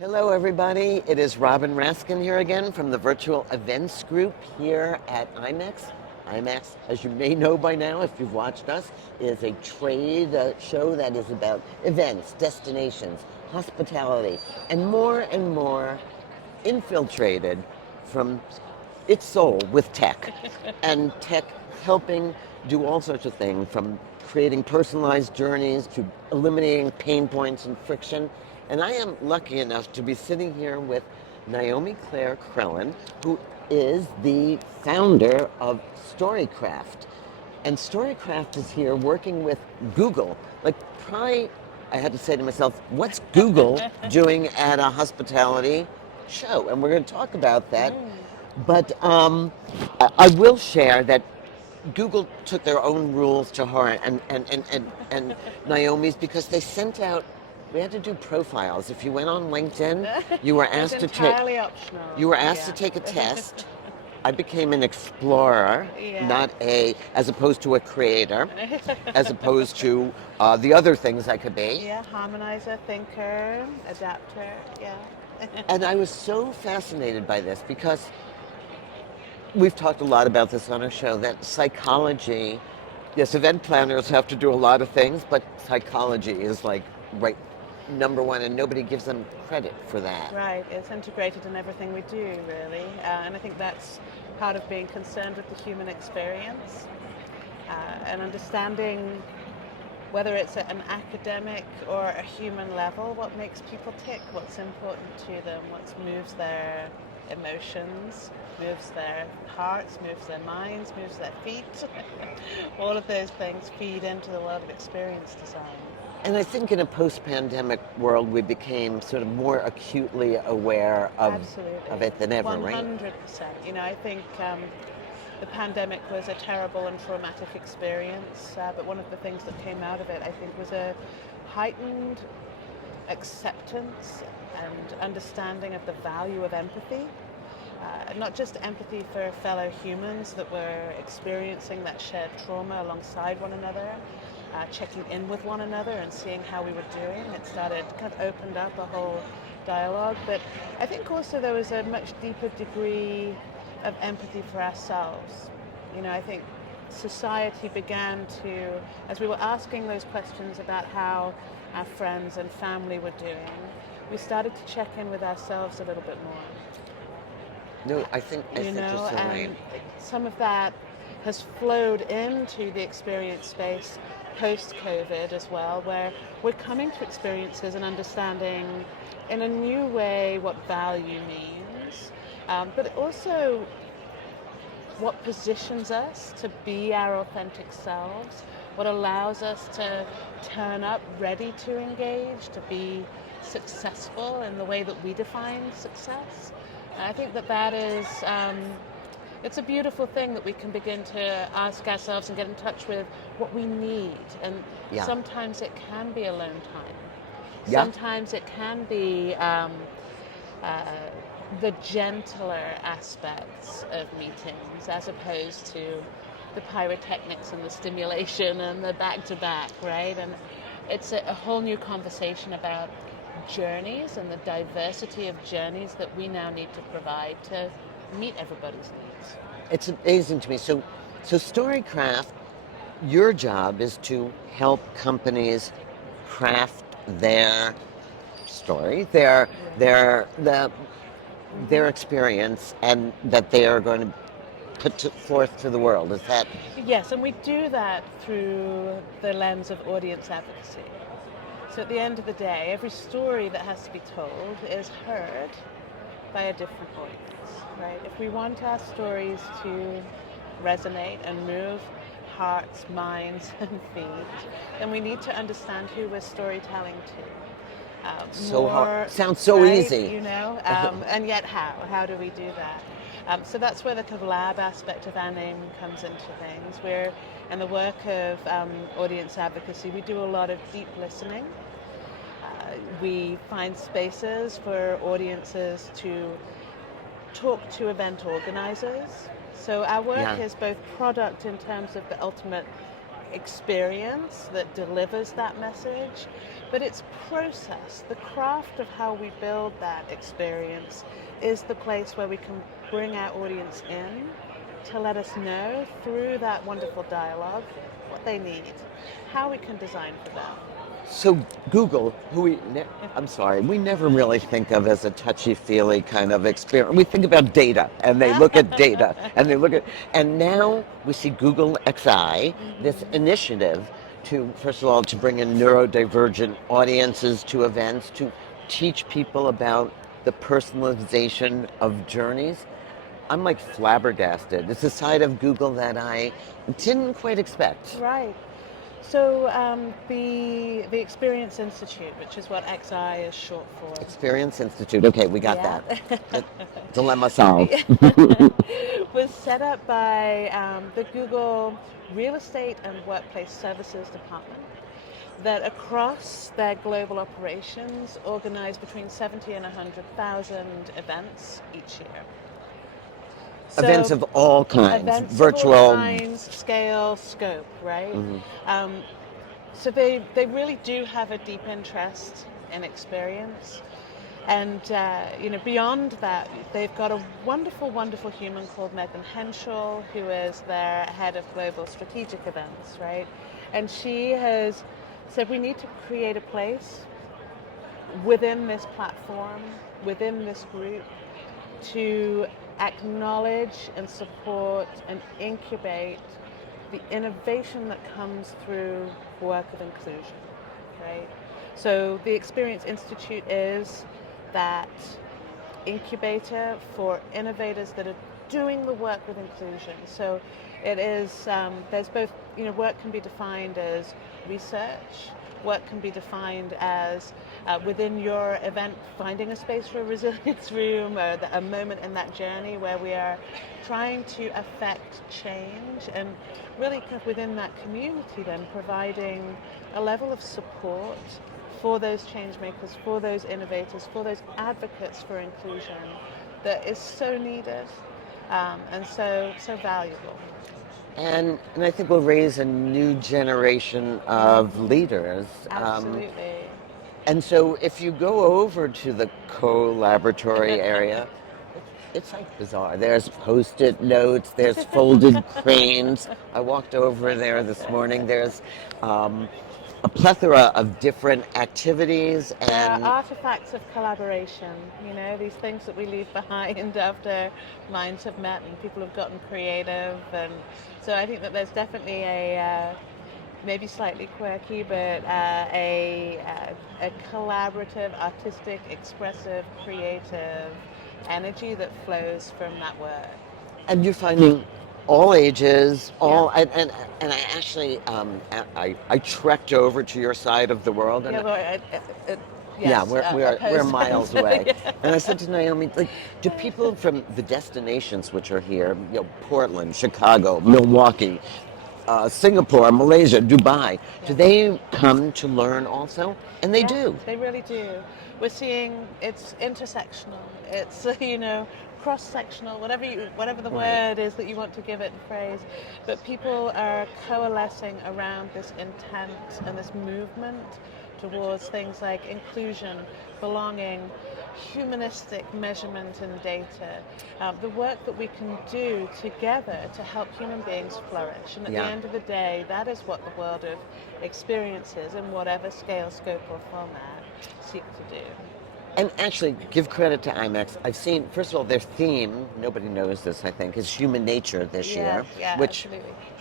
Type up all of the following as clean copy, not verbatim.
Hello, everybody. It is Robin Raskin here again from the Virtual Events Group here at IMEX. IMEX, as you may know by now if you've watched us, is a trade show that is about events, destinations, hospitality, and more infiltrated from its soul with tech. And tech helping do all sorts of things from creating personalized journeys to eliminating pain points and friction. And I am lucky enough to be sitting here with Naomi Clare Krellen, who is the founder of Storycraft. And Storycraft is here working with Google. Like, probably, I had to say to myself, what's Google doing at a hospitality show? And we're going to talk about that. But I will share that Google took their own rules to heart and Naomi's because they sent out, we had to do profiles. If you went on LinkedIn, you were asked to take entirely optional. you were asked to take a test. I became an explorer, not as opposed to a creator, as opposed to the other things I could be. Yeah, harmonizer, thinker, adapter, yeah. And I was so fascinated by this because we've talked a lot about this on our show, that psychology, yes, event planners have to do a lot of things, but psychology is like right number one, and nobody gives them credit for that. Right, it's integrated in everything we do, really. And I think that's part of being concerned with the human experience and understanding whether it's at an academic or a human level, what makes people tick, what's important to them, what moves their emotions, moves their hearts, moves their minds, moves their feet. All of those things feed into the world of experience design. And I think in a post-pandemic world, we became sort of more acutely aware of it than ever, 100%, right? 100%. You know, I think the pandemic was a terrible and traumatic experience, but one of the things that came out of it, I think, was a heightened acceptance and understanding of the value of empathy. Not just empathy for fellow humans that were experiencing that shared trauma alongside one another, checking in with one another and seeing how we were doing. It kind of opened up a whole dialogue, but I think also there was a much deeper degree of empathy for ourselves. You know, I think society began to, as we were asking those questions about how our friends and family were doing, we started to check in with ourselves a little bit more. No, I think you're so right. Some of that has flowed into the experience space post-COVID as well, where we're coming to experiences and understanding in a new way what value means, but also what positions us to be our authentic selves, what allows us to turn up ready to engage, to be successful in the way that we define success. And I think that is, it's a beautiful thing that we can begin to ask ourselves and get in touch with what we need. And sometimes it can be alone time. Yeah. Sometimes it can be the gentler aspects of meetings as opposed to the pyrotechnics and the stimulation and the back-to-back, right? And it's a whole new conversation about journeys and the diversity of journeys that we now need to provide to meet everybody's needs. It's amazing to me. So Storycraft, your job is to help companies craft their story, their experience, and that they are going to put forth to the world. Is that? Yes, and we do that through the lens of audience advocacy. So at the end of the day, every story that has to be told is heard by a different audience, right? If we want our stories to resonate and move hearts, minds, and feet, then we need to understand who we're storytelling to. So hard. Sounds so easy. You know, and yet how? How do we do that? So that's where the kind of lab aspect of our name comes into things. We're in the work of audience advocacy. We do a lot of deep listening. We find spaces for audiences to talk to event organizers. So our work is both product in terms of the ultimate experience that delivers that message, but it's process. The craft of how we build that experience is the place where we can bring our audience in to let us know through that wonderful dialogue what they need, how we can design for them. So Google, I'm sorry, we never really think of as a touchy-feely kind of experience. We think about data, and they look at data, and now we see Google XI, this initiative to, first of all, to bring in neurodivergent audiences to events, to teach people about the personalization of journeys. I'm like flabbergasted. It's a side of Google that I didn't quite expect. Right. So the Experience Institute, which is what XI is short for. Experience Institute. Okay, we got Yeah. that. Dilemma solved. Was set up by the Google Real Estate and Workplace Services Department that across their global operations organize between 70 and 100,000 events each year. So, Events of all kinds, events virtual. of all kinds, scale, scope, right? So they really do have a deep interest in experience. And beyond that, they've got a wonderful, wonderful human called Megan Henschel, who is their head of global strategic events, right? And she has said we need to create a place within this platform, within this group, to acknowledge and support and incubate the innovation that comes through work of inclusion, right? So the Experience Institute is that incubator for innovators that are doing the work with inclusion. So it is, there's both, work can be defined as research, work can be defined as within your event finding a space for a resilience room, or a moment in that journey where we are trying to affect change, and really kind of within that community then providing a level of support for those change makers, for those innovators, for those advocates for inclusion that is so needed and so valuable. And I think we'll raise a new generation of leaders. Absolutely. And so if you go over to the Collaboratory area, it's like bizarre. There's Post-it notes, there's folded cranes. I walked over there this morning. There's a plethora of different activities and artifacts of collaboration, these things that we leave behind after minds have met and people have gotten creative. And so I think that there's definitely a maybe slightly quirky, but a collaborative, artistic, expressive, creative energy that flows from that work. And you're finding all ages, and I actually I trekked over to your side of the world, and we're miles away. And I said to Naomi, like, do people from the destinations which are here, Portland, Chicago, Milwaukee, Singapore, Malaysia, Dubai, do they come to learn also? And they do. They really do. We're seeing it's intersectional. It's cross-sectional, whatever the word is that you want to give it in phrase. But people are coalescing around this intent and this movement towards things like inclusion, belonging, humanistic measurement and data, the work that we can do together to help human beings flourish. And at the end of the day, that is what the world of experiences, in whatever scale, scope or format, seek to do. And actually, give credit to IMEX. I've seen, first of all, their theme, nobody knows this, I think, is human nature this year, which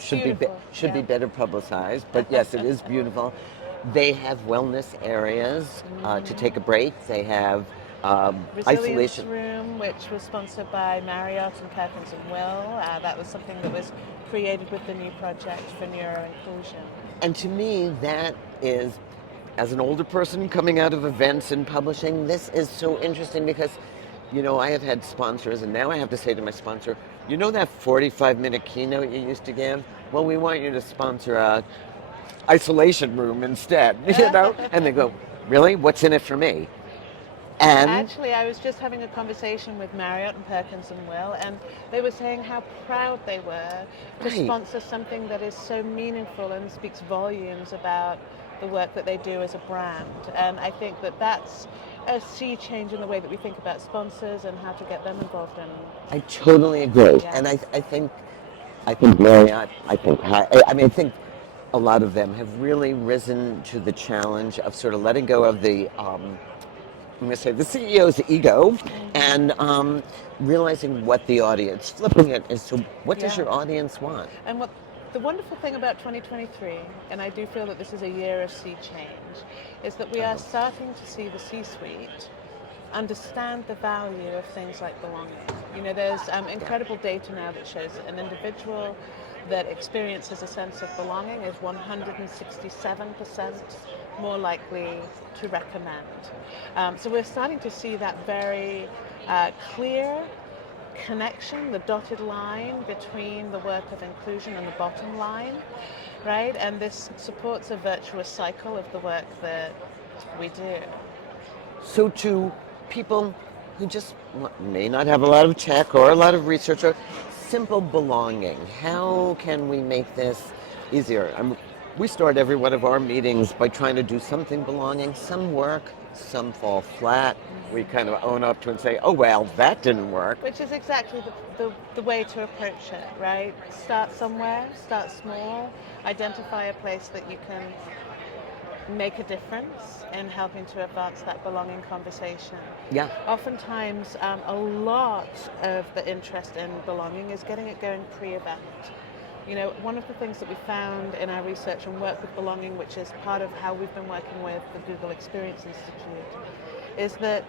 should be better publicized. But yes, it is beautiful. They have wellness areas to take a break. They have isolation room, which was sponsored by Marriott and Perkins and Will. That was something that was created with the new project for neuro inclusion. And to me, that is, as an older person coming out of events and publishing, this is so interesting because, I have had sponsors, and now I have to say to my sponsor, that 45-minute keynote you used to give? Well, we want you to sponsor a isolation room instead, And they go, really? What's in it for me? And Actually, I was just having a conversation with Marriott and Perkins and Will, and they were saying how proud they were to right, sponsor something that is so meaningful and speaks volumes about the work that they do as a brand. And I think that that's a sea change in the way that we think about sponsors and how to get them involved in. I totally agree. Yeah. And I think Marriott, I think a lot of them have really risen to the challenge of sort of letting go of I'm going to say the CEO's ego and realizing what the audience, flipping it as to what does Yeah. your audience want? And what the wonderful thing about 2023, and I do feel that this is a year of sea change, is that we are starting to see the C-suite understand the value of things like belonging. You know, there's incredible data now that shows that an individual that experiences a sense of belonging is 167% more likely to recommend. So we're starting to see that very clear connection, the dotted line between the work of inclusion and the bottom line, right? And this supports a virtuous cycle of the work that we do. So to people who just may not have a lot of tech or a lot of research or simple belonging, how can we make this easier? We start every one of our meetings by trying to do something belonging. Some work, some fall flat. We kind of own up to it and say, oh, well, that didn't work. Which is exactly the way to approach it, right? Start somewhere, start small, identify a place that you can make a difference in helping to advance that belonging conversation. Yeah. Oftentimes, a lot of the interest in belonging is getting it going pre-event. You know, one of the things that we found in our research and work with belonging, which is part of how we've been working with the Google Experience Institute, is that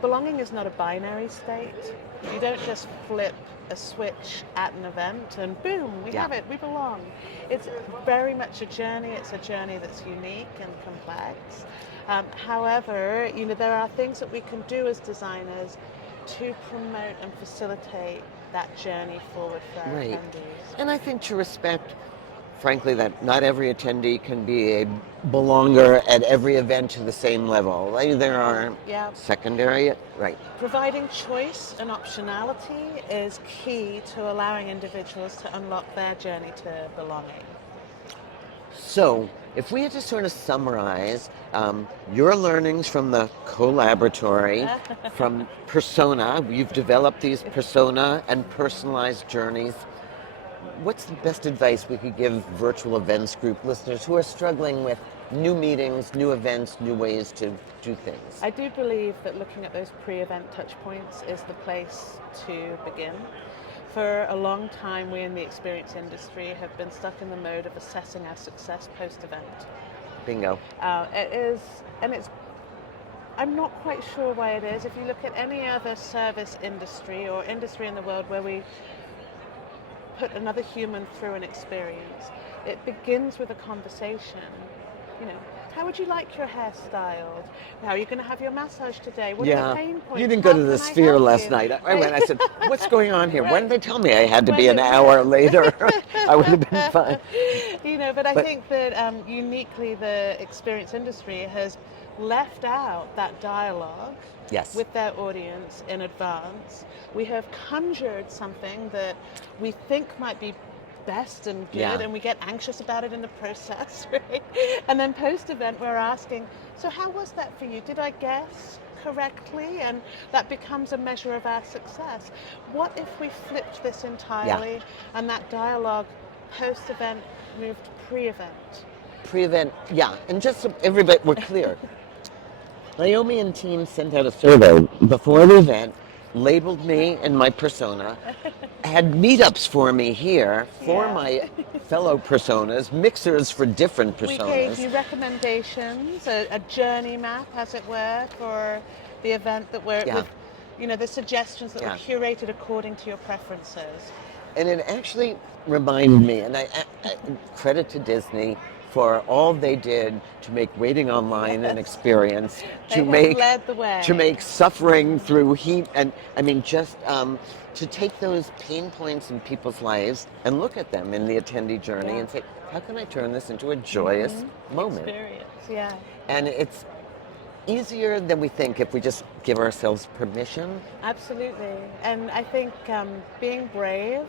belonging is not a binary state. You don't just flip a switch at an event and boom, we have it, we belong. It's very much a journey. It's a journey that's unique and complex. However, you know, there are things that we can do as designers to promote and facilitate that journey forward for our attendees. And I think to respect, frankly, that not every attendee can be a belonger at every event to the same level. Like, there are secondary, right. Providing choice and optionality is key to allowing individuals to unlock their journey to belonging. So, if we had to sort of summarize your learnings from the Collaboratory, from persona, you've developed these persona and personalized journeys. What's the best advice we could give virtual events group listeners who are struggling with new meetings, new events, new ways to do things? I do believe that looking at those pre-event touch points is the place to begin. For a long time, we in the experience industry have been stuck in the mode of assessing our success post-event. Bingo. It is, and it's, I'm not quite sure why it is. If you look at any other service industry or industry in the world where we put another human through an experience, it begins with a conversation. You know, how would you like your hair styled? How are you going to have your massage today? What are the pain points? You didn't go to the Sphere last night. I went, I said, what's going on here? Why didn't they tell me I had to be an hour later? I would have been fine. You know, but I think that uniquely the experience industry has left out that dialogue with their audience in advance. We have conjured something that we think might be best and good, and we get anxious about it in the process, right? And then post-event we're asking, so how was that for you? Did I guess correctly? And that becomes a measure of our success. What if we flipped this entirely and that dialogue post-event moved pre-event? Pre-event, and just so everybody, we're clear. Naomi and team sent out a survey before the event, labeled me and my persona, had meetups for me here for my fellow personas, mixers for different personas. We gave you recommendations, a journey map, as it were, for the event that we're, with, you know, the suggestions that were curated according to your preferences. And it actually reminded me, and I credit to Disney for all they did to make waiting online an experience, to make suffering through heat, and I mean just to take those pain points in people's lives and look at them in the attendee journey and say, how can I turn this into a joyous moment? Experience, And it's easier than we think if we just give ourselves permission. Absolutely. And I think being brave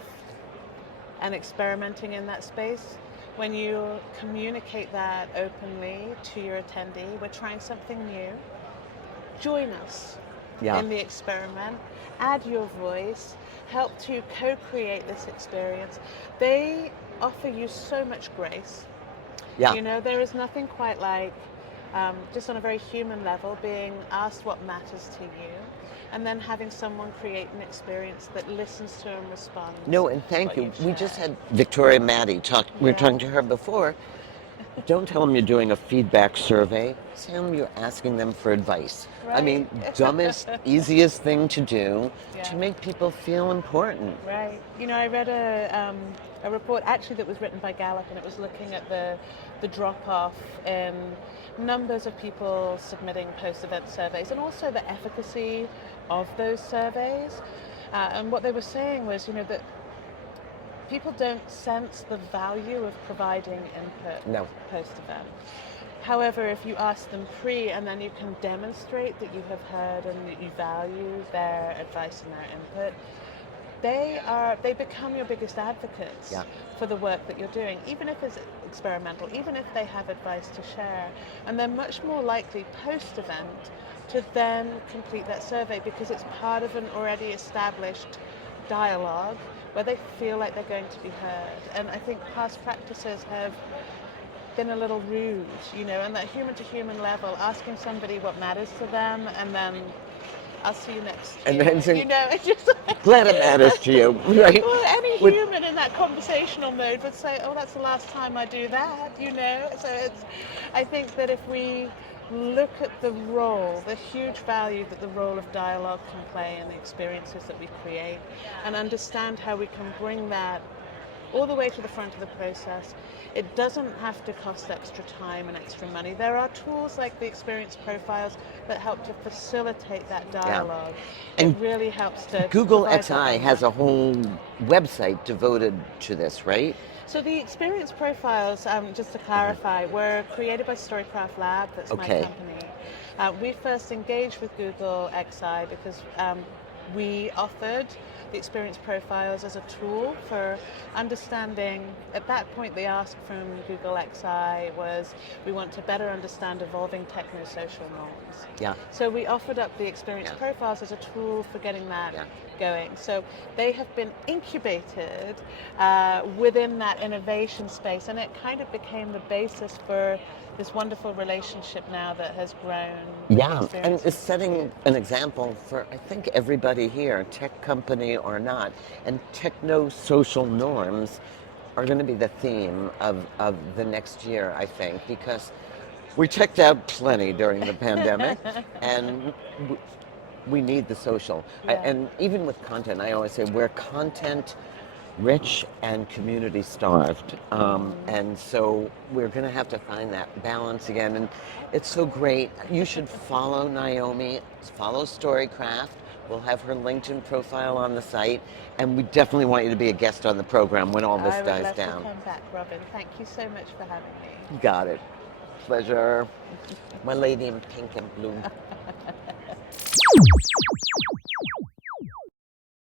and experimenting in that space, when you communicate that openly to your attendee, we're trying something new, join us Yeah. in the experiment, add your voice, help to co-create this experience. They offer you so much grace. Yeah. You know, there is nothing quite like just on a very human level being asked what matters to you and then having someone create an experience that listens to and responds. No, and to thank what you. you've We just shared. had Victoria Maddie talk. We were Yeah. talking to her before. Don't tell them you're doing a feedback survey. Tell them you're asking them for advice. I mean, Right. dumbest, easiest thing to do to Yeah. make people feel important. Right. You know, I read a report actually that was written by Gallup, and it was looking at the drop off in numbers of people submitting post event surveys, and also the efficacy of those surveys. And what they were saying was, you know, that people don't sense the value of providing input No. post event. However, if you ask them pre and then you can demonstrate that you have heard and that you value their advice and their input, they become your biggest advocates Yeah. for the work that you're doing, even if it's experimental, even if they have advice to share. And they're much more likely post event to then complete that survey because it's part of an already established dialogue where they feel like they're going to be heard. And I think past practices have been a little rude, you know, and that human to human level, asking somebody what matters to them and then I'll see you next And year. then saying, You know, it's just like, glad it matters to you, right? well, any With- human in that conversational mode would say, oh, that's the last time I do that, you know? So I think that if we look at the role, the huge value that the role of dialogue can play in the experiences that we create, and understand how we can bring that all the way to the front of the process. It doesn't have to cost extra time and extra money. There are tools like the experience profiles that help to facilitate that dialogue. And it really helps to Google provide XI that has a roadmap. whole website devoted to this, right? So the experience profiles, just to clarify, were created by Storycraft Lab, that's Okay. my company. We first engaged with Google XI because we offered the experience profiles as a tool for understanding. At that point, the ask from Google XI was, we want to better understand evolving techno-social norms. Yeah. So we offered up the experience Yeah. profiles as a tool for getting that Yeah. going. So they have been incubated within that innovation space, and it kind of became the basis for this wonderful relationship now that has grown. with the Yeah, and Experience it's setting Institute. an example for, I think, everybody here, tech company or not. And techno-social norms are going to be the theme of the next year, I think, because we checked out plenty during the pandemic, and we need the social. Yeah. And even with content, I always say we're content rich and community starved. And so we're going to have to find that balance again. And it's so great. You should follow Naomi, follow Storycraft. We'll have her LinkedIn profile on the site. And we definitely want you to be a guest on the program when all this I would dies love down. to come back, Robin. Thank you so much for having me. Got it. Pleasure. My lady in pink and blue.